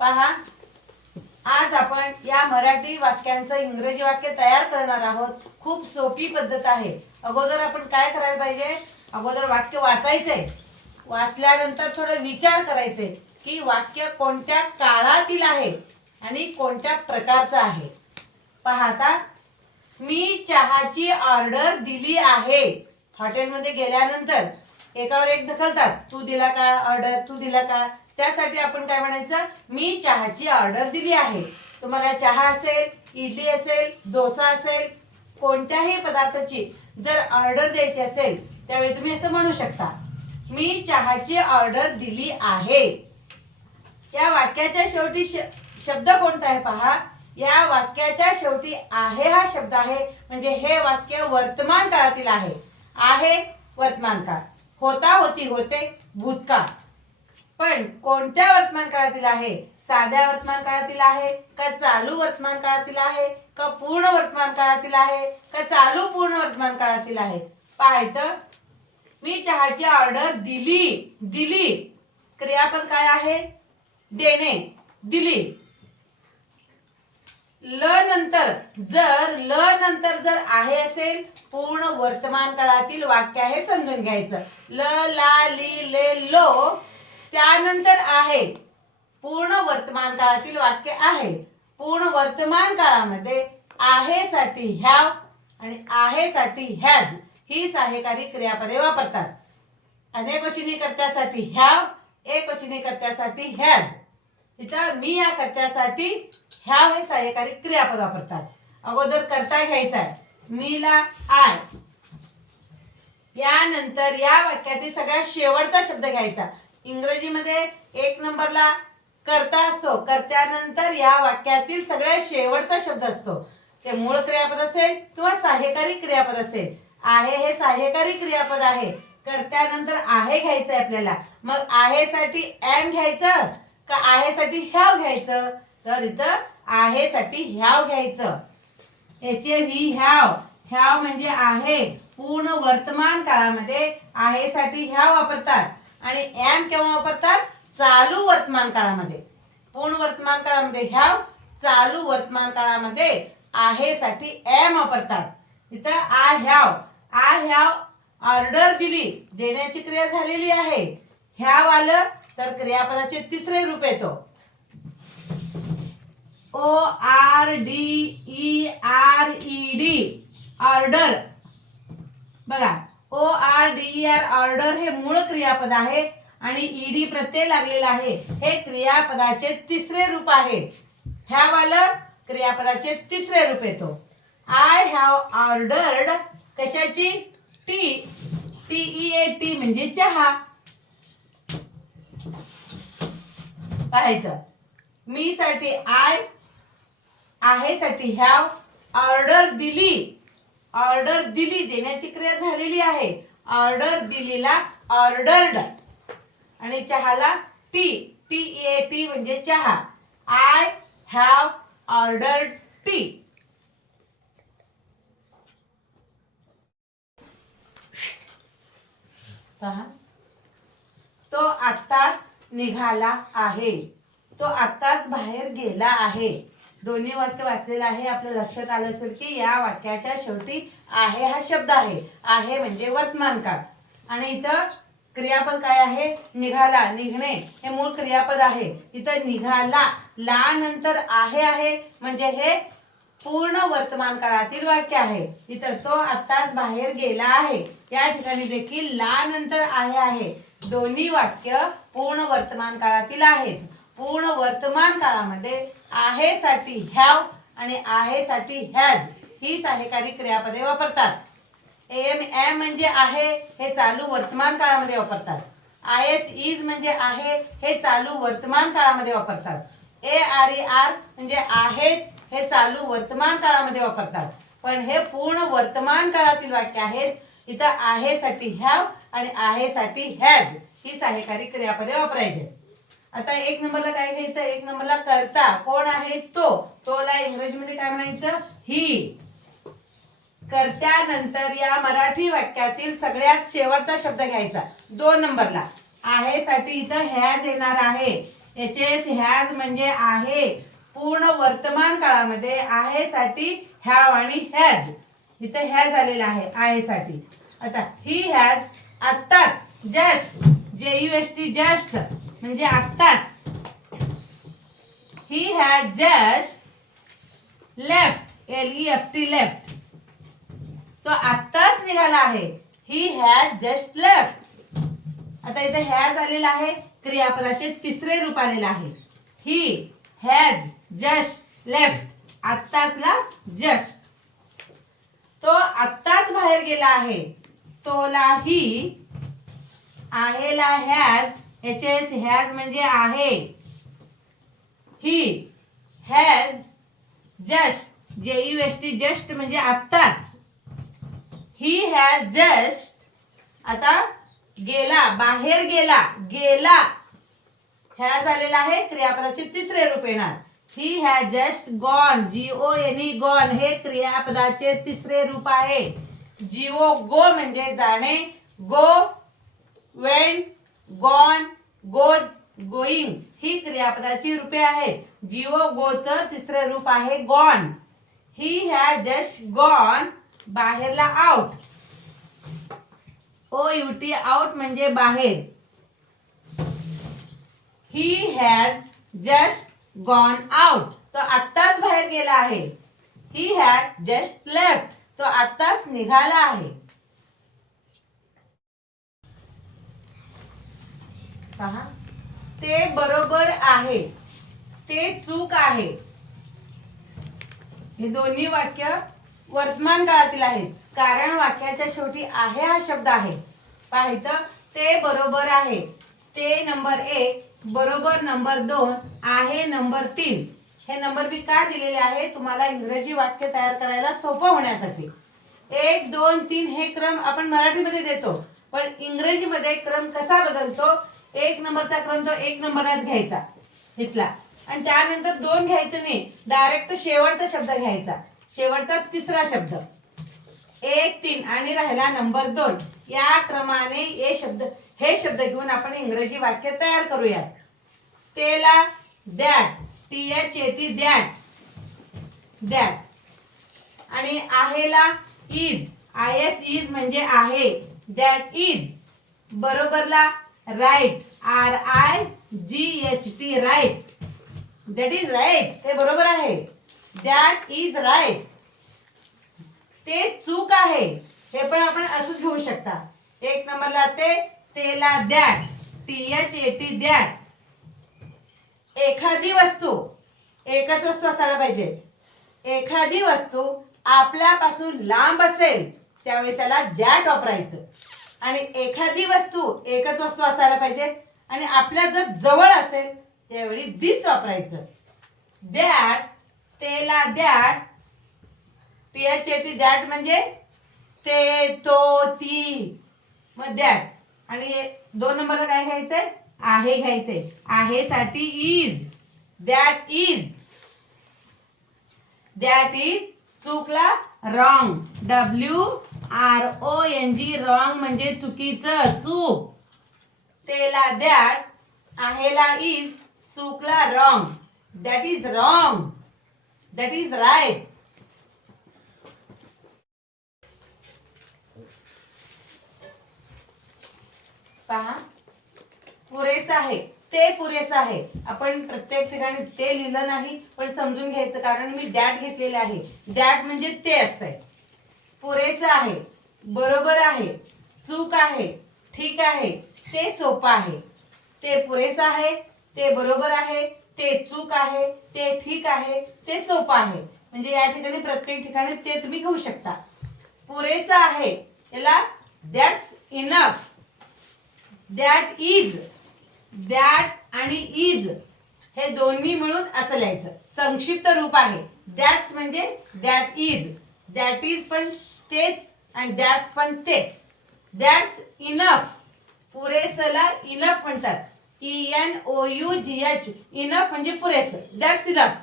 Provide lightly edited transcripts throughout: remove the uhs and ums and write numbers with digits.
पहा, आज आपण या मराठी वाक्यांचं इंग्रजी वाक्य तयार करणार आहोत। खूप सोपी पद्धत आहे। अगोदर आपण काय करायला पाहिजे, अगोदर वाक्य वाचायचंय, वाचल्यानंतर थोडं विचार करायचे की वाक्य कोणत्या काळातील आहे आणि कोणत्या प्रकारचं आहे। पहा आता, मी चहाची ऑर्डर दिली आहे। हॉटेलमध्ये गेल्यानंतर एकावर एक ढकलतात, तू दिला का ऑर्डर, तू दिला का, त्यासाठी आपण काय म्हणायचं, मी चहाची ऑर्डर दिली आहे। तुम्हाला चहा असेल, इडली असेल, डोसा असेल, कोणत्याही पदार्थाची जर ऑर्डर द्यायची असेल त्यावेळी तुम्ही असं म्हणू शकता, मी चहाची ऑर्डर दिली आहे। या वाक्याच्या शेवटी शब्द कोणता आहे पहा, या वाक्याच्या शेवटी आहे हा शब्द आहे, म्हणजे हे वाक्य वर्तमान काळातील आहे। आहे वर्तमान काळ, होता होती होते भूतकाळ। पण कोणत्या वर्तमान काळातील आहे, साध्या वर्तमान काळातील आहे का चालू वर्तमान काळातील आहे का पूर्ण वर्तमान काळातील आहे का चालू पूर्ण वर्तमान काळातील आहे। पाहायचं, मी चहाची ऑर्डर दिली, दिली क्रियापद काय आहे, देणे, दिली। ल नंतर जर आहे असेल, पूर्ण वर्तमान काळातील वाक्य आहे समजून घ्यायचं। ल ला ली ले लो त्यानंतर आहे, पूर्ण वर्तमान काळातील वाक्य आहे। पूर्ण वर्तमान काळामध्ये आहे साठी हॅव आणि आहे साठी हॅज ही सहाय्यकारी क्रियापदे वापरतात। अनेकवचनी कर्त्यासाठी हॅव, एकवचनी कर्त्यासाठी हॅज। इथं मी या कर्त्यासाठी हॅव हे सहाय्यकारी क्रियापद वापरतात। अगोदर कर्ता घ्यायचा आहे, मी ला आय, यानंतर या वाक्यातील सगळ्यात शेवटचा शब्द घ्यायचा। इंग्रजीमध्ये 1 नंबरला कर्ता असतो, कर्त्यानंतर या वाक्यातील सगळ्यात शेवटचा शब्द असतो। ते मूळ क्रियापद असेल किंवा सहाय्यकारी क्रियापद असेल। आहे हे सहाय्यकारी क्रियापद आहे, कर्त्यानंतर आहे घ्यायचंय आपल्याला। मग आहे साठी एम घ्यायचं का आहे साठी हॅव घ्यायचं, तर इथं आहे साठी हॅव घ्यायचं। HAV हॅव, हॅव म्हणजे आहे। पूर्ण वर्तमान काळामध्ये आहे साठी हॅव वापरतात आणि एम केव्हा वापरतात, चालू वर्तमान काळामध्ये। पूर्ण वर्तमान काळामध्ये हॅव, चालू वर्तमान काळामध्ये आहे साठी एम वापरतात। इथं आय हॅव ऑर्डर दिली, देण्याची क्रिया झालेली आहे। हॅव आलं तर क्रियापदाचे तिसरे रूप येतो, ORDERED, ऑर्डर। बघा, ORDER ऑर्डर हे मूळ क्रियापद आहे आणि ईडी प्रत्यय लागलेला आहे, हे क्रियापदाचे तिसरे रूप आहे। हॅव आलं, क्रियापदाचे तिसरे रूप येतो। आय हॅव ऑर्डर्ड कशाची, TEA म्हणजे चहा। पाहायचं, मी साठी आय, आहे साठी हॅव, ऑर्डर दिली, देण्याची क्रिया झालेली आहे। ऑर्डर दिलीला ऑर्डर्ड आणि चहाला TEAT म्हणजे चहा। I have ordered T. पहा, तो आत्ताच निघाला आहे, तो आत्ताच बाहेर गेला आहे। दोन्ही वाक्य वाचलेलं आहे, आपल्या लक्षात आलं असेल की या वाक्याच्या शेवटी आहे हा शब्द आहे। आहे म्हणजे वर्तमान काळ आणि इथं क्रियापद काय आहे, निघाला, निघणे हे मूळ क्रियापद आहे। इथं निघाला, ला नंतर आहे म्हणजे हे पूर्ण वर्तमान काळातील वाक्य आहे। इथं तो आत्ताच बाहेर गेला आहे, या ठिकाणी देखील ला नंतर आहे। दोन्ही वाक्य पूर्ण वर्तमान काळातील आहेत। पूर्ण वर्तमान काळामध्ये आहे साठी हॅव आणि आहे साठी हॅज ही सहाय्यकारी क्रियापदे वापरतात। एम म्हणजे आहे हे चालू वर्तमान काळामध्ये वापरतात। IS इज म्हणजे आहे हे चालू वर्तमान काळामध्ये वापरतात। ARER म्हणजे आहेत हे चालू वर्तमान काळामध्ये वापरतात। पण हे पूर्ण वर्तमान काळातील वाक्य आहेत। इथं आहे साठी हॅव आणि आहे साठी हॅज ही सहाय्यकारी क्रियापदे वापरायचे। आता 1 नंबरला काय घ्यायचं, 1 नंबरला कर्ता कोण आहे, तोला इंग्रजीमध्ये काय म्हणायचं, ही। कर्त्यानंतर या मराठी वाक्यातील सगळ्यात शेवटचा शब्द घ्यायचा। 2 नंबरला आहे साठी इथं हॅज येणार आहे। एच हॅज म्हणजे आहे. पूर्ण वर्तमान काळामध्ये आहे साठी हॅव आणि हॅज, इथे हॅज आलेला आहे आहे साठी. आता ही हॅज आत्ताच, जस्ट, JUST जस्ट म्हणजे आत्ताच. ही has just left, LEFT left, तो आत्ताच निघाला आहे. He has just left. आता इथे हॅज आलेला आहे, क्रियापदाचे तिसरे रूप आलेलं आहे. ही हॅज जस्ट लेफ्ट, आत्ताचला जस्ट, तो आत्ताच बाहेर गेला आहे. तोला ही, आहेला हॅज, HS हॅज म्हणजे आहे. He has just, JUST just म्हणजे आत्ताच. ही हॅज जस्ट, आता गेला, बाहेर गेला, गेला, हॅज आलेला आहे, क्रियापदाचे तिसरे रूप येणार. He has just gone, GONE gone हे क्रियापदाचे तिसरे रूप आहे. GO गो म्हणजे जाणे, go, went, gone, goes, going ही क्रियापदाची रूपे आहेत. GO गोचं तिसरे रूप आहे gone. He has just gone, बाहेरला आउट, OUT आउट म्हणजे बाहेर. He has just gone out, तो आत्ताच बाहेर गेला आहे. ही हॅज जस्ट लेफ्ट, तो आत्ताच निघाला आहे. पहा, ते बरोबर आहे, ते चूक आहे. हे दोन्ही वाक्य वर्तमान काळातील आहेत, कारण वाक्याच्या शेवटी आहे हा शब्द आहे. पाहिलं, ते बरोबर आहे, ते नंबर 1 बरोबर, नंबर 2 आहे, नंबर 3. हे नंबर मी का दिलेले आहे, तुम्हाला इंग्रजी वाक्य तयार करायला सोपं होण्यासाठी. 1 2 3 हे क्रम आपण मराठीमध्ये देतो, पण इंग्रजीमध्ये क्रम कसा बदलतो. 1 नंबरचा क्रम तो 1 नंबरच घ्यायचा इथला, आणि त्यानंतर 2 घ्यायचं नाही, डायरेक्ट शेवटचा शब्द घ्यायचा, शेवटचा तिसरा शब्द. 1 3 आणि राहिला नंबर 2, या क्रमाने हे शब्द घेऊन आपण इंग्रजी वाक्य तयार करूयात. तेला दॅट, THAT दॅट, दॅट. आणि आहेला इज, IS इज म्हणजे आहे, दॅट इज. बरोबरला right, RIGHT right, that is right, ते बरोबर आहे, दॅट इज राईट. ते चूक आहे, हे पण आपण असंच घेऊ शकता. 1 नंबरला ते, तेला दॅट, THAT दॅट. एखादी वस्तू, एकच वस्तू असायला पाहिजे. एखादी वस्तू आपल्यापासून लांब असेल त्यावेळी त्याला दॅट वापरायचं, आणि एखादी वस्तू, एकच वस्तू असायला पाहिजे, आणि आपल्या जर जवळ असेल त्यावेळी दिस वापरायचं. दॅट, तेला दॅट, THAT दॅट म्हणजे ते, तो, ती, मग दॅट. आणि 2 नंबरला काय घ्यायचंय, आहे घ्यायचंय. आहे साठी is, that is, that is. चुकला रॉंग, WRONG रॉंग म्हणजे चुकीचं, चूक. तेला दॅट, आहेला इज, चुकला wrong, that is wrong, that is right. पहा, पुरेसं आहे, ते पुरेसं आहे. आपण प्रत्येक ठिकाणी ते लिहिलं नाही, पण समजून घ्यायचं, कारण मी दॅट घेतलेले आहे. दॅट म्हणजे ते असतंय. पुरेसं आहे, बरोबर आहे, चूक आहे, ठीक आहे, ते सोपं आहे. ते पुरेसं आहे, ते बरोबर आहे, ते चूक आहे, ते ठीक आहे, ते सोपं आहे. म्हणजे या ठिकाणी प्रत्येक ठिकाणी ते तुम्ही घेऊ शकता. पुरेसं आहे याला that's enough, that is, that आणि इज हे दोन्ही मिळून असं लिहायचं. संक्षिप्त रूप आहे. दॅट्स म्हणजे दॅट इज, दॅट इज पण तेच, आणि दॅट्स पण तेच. दॅट्स इनफ, पुरेसला इनफ म्हणतात, ENOUGH, इनफ म्हणजे पुरेसं, दॅट्स इनफ.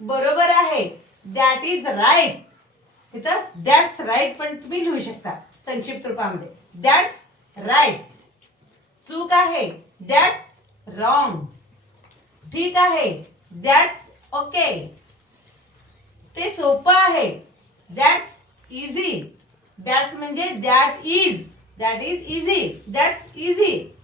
बरोबर आहे, दॅट इज राईट, इथं दॅट्स राईट पण तुम्ही लिहू शकता संक्षिप्त रूपामध्ये, दॅट्स राईट. चूक आहे, दॅट्स रॉंग. ठीक आहे. That's okay. ते सोपं आहे. That's easy. दॅट्स म्हणजे that is easy. That's easy.